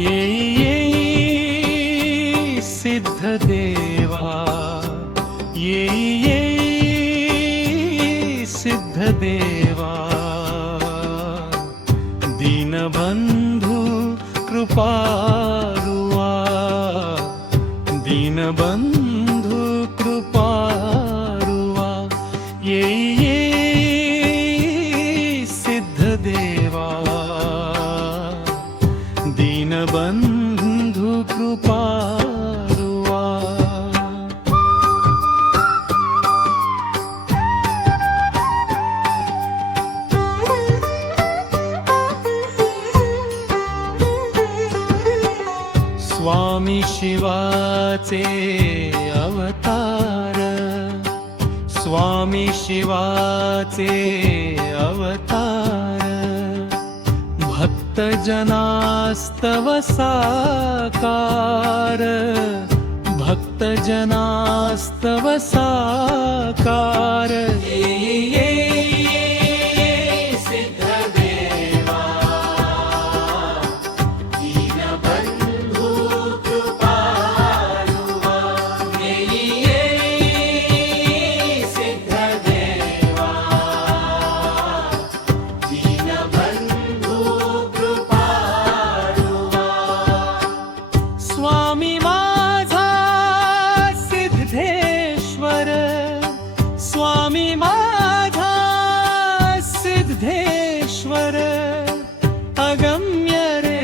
ये सिद्धदेवा ये सिद्धदेवा दीनबन्धु कृपारुवा दीनबन्धु कृपारुवा ये सिद्धदेवा दीनबन्धु कृपारुवा स्वामी शिवाचे अवतार स्वामी शिवाचे अवतार भक्तजनास्तव साकार भक्तजनास्तव साकार सिद्धदेवा दीनबन्धु कृपारुवा सिद्धदेवा दीनबन्धु कृपारुवा स्वामी माझा सिद्धेश्वर स्वामी माझा सिद्धेश्वर अगम्य रे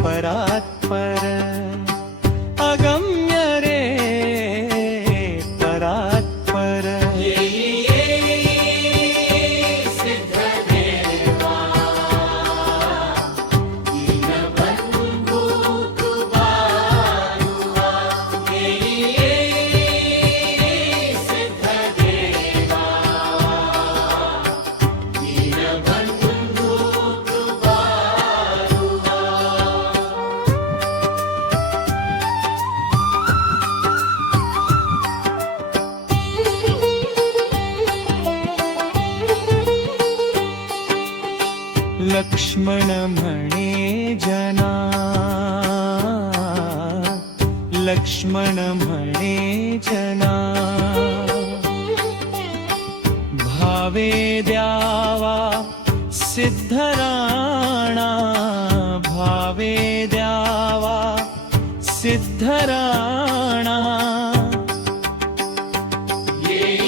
परात्पर अगम्य रे परात्पर सिद्धदेवा दीनबन्धु कृपारुवा सिद्धदेवा दीनबन्धु कृपारुवा लक्ष्मण म्हणे जना लक्ष्मण म्हणे जना भावे द्यावा सिद्धराणा भावे द्यावा सिद्धराणा ये